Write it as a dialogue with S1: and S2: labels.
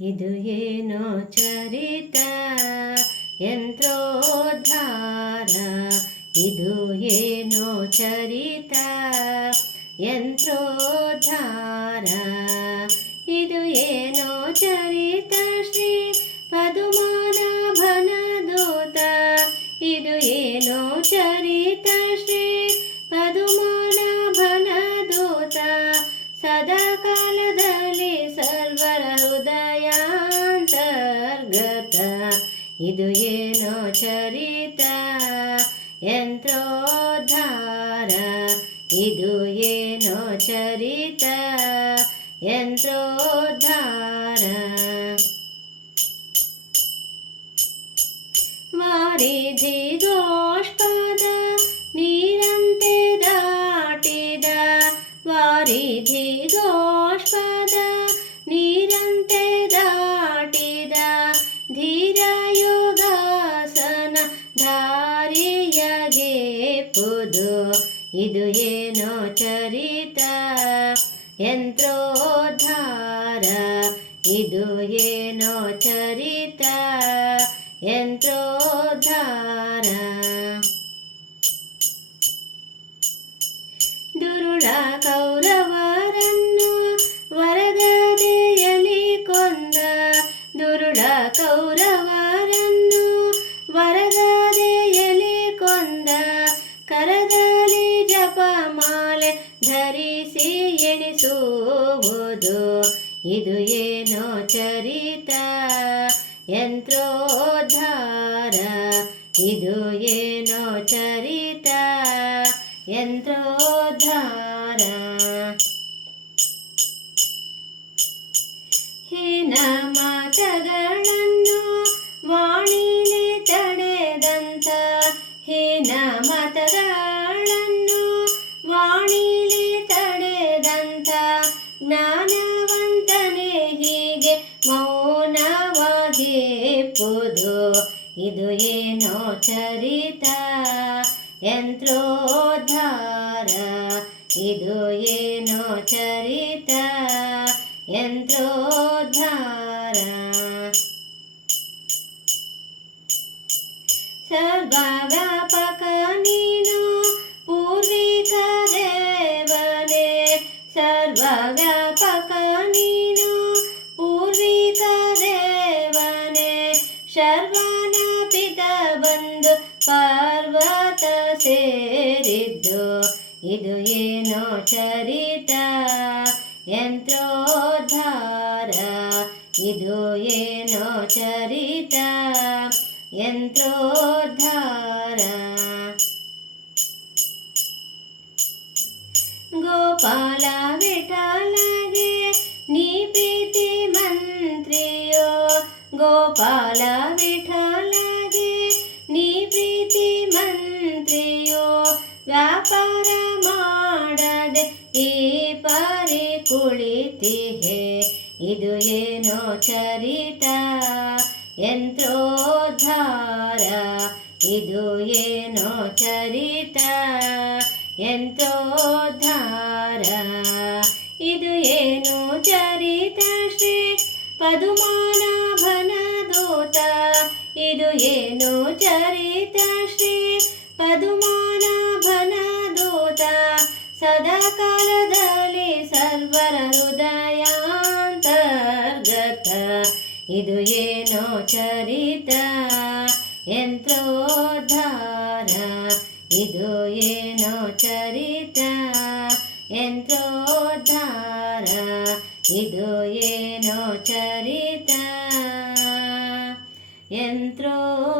S1: ಇದು ಏನೋ ಚರಿತ? ಯಂತ್ರೋದ್ಧಾರ. ಇದು ಏನೋ ಚರಿತ? ಯಂತ್ರೋದ್ಧಾರ. ಇದು ಏನೋ ಚರಿತ? ಶ್ರೀ ಪದುಮಾನಾಭನ ದೂತ ಇದು ಏನೋ ಚರಿತ? ಶ್ರೀ ಪದುಮಾನಾಭನ ದೂತ ಸದಾ ಇದು ಏನೋ ಚರಿತ ಯಂತ್ರೋದ್ಧಾರ. ಇದು ಏನೋ ಚರಿತ ಯಂತ್ರೋದ್ಧಾರ. ಮಾರಿ ಗೋಷ್ಪದ ಪುದು. ಇದು ಏನೋ ಚರಿತ ಯಂತ್ರೋದ್ಧಾರ. ಇದು ಏನೋ ಚರಿತ ಯಂತ್ರೋದ್ಧಾರ. ದುರುಳ ಕೌರವರನ್ನು ವರಗದೆಯಲಿ ಕೊಂದ. ದುರುಳ ಕೌರವರನ್ನು ವರಗದೆಯಲಿ ಧರಿಸಿ ಎಣಿಸುವುದು. ಇದು ಏನೋ ಚರಿತ ಯಂತ್ರೋದ್ಧಾರ. ಇದು ಏನೋ ಚರಿತ ಜ್ಞಾನವಂತನೇ ಹೀಗೆ ಮೌನವಾಗಿ ಪುದು ಇದು ಏನೋ ಚರಿತ ಯಂತ್ರೋದ್ಧಾರ. ಇದು ಏನೋ ಚರಿತ ಯಂತ್ರೋದ್ಧಾರ. ಶರ್ವನ ಪಿತ ಬಂದು ಪರ್ವತ ಸೇರಿದ್ದು. ಇದು ಏನೋ ಚರಿತ ಯಂತ್ರೋದ್ಧಾರ. ಇದು ಏನೋ ಚರಿತ ಯಂತ್ರೋದ್ಧಾರ. ಗೋಪಾಲ ಗೋಪಾಲ ವಿಠಲಗೆ ನೀ ಪ್ರೀತಿ ಮಂತ್ರಿಯೋ, ವ್ಯಾಪಾರ ಮಾಡದೆ ಈ ಪರಿ ಕುಳಿತಿಹೆ, ಇದು ಏನೋ ಚರಿತ ಯಂತ್ರೋದ್ಧಾರ, ಇದು ಏನೋ ಚರಿತ ಯಂತ್ರೋದ್ಧಾರ, ಇದು ಏನೋ ಚರಿತ ಶ್ರೀ ಪದುಮಾನ ಏನು ಚರಿತ ಶ್ರೀ ಪದುಮಾನಾಭನ ದೂತ ಸದಾ ಕಾಲದಲ್ಲಿ ಸರ್ವರ ಹೃದಯಾಂತರ್ಗತ. ಇದು ಏನೋ ಚರಿತ ಯಂತ್ರೋದ್ಧಾರ? ಇದು ಏನೋ ಚರಿತ ಯಂತ್ರೋದ್ಧಾರ? ಇದು ಏನೋ ಚರಿತ ಯಂತ್ರೋದ್ಧಾರ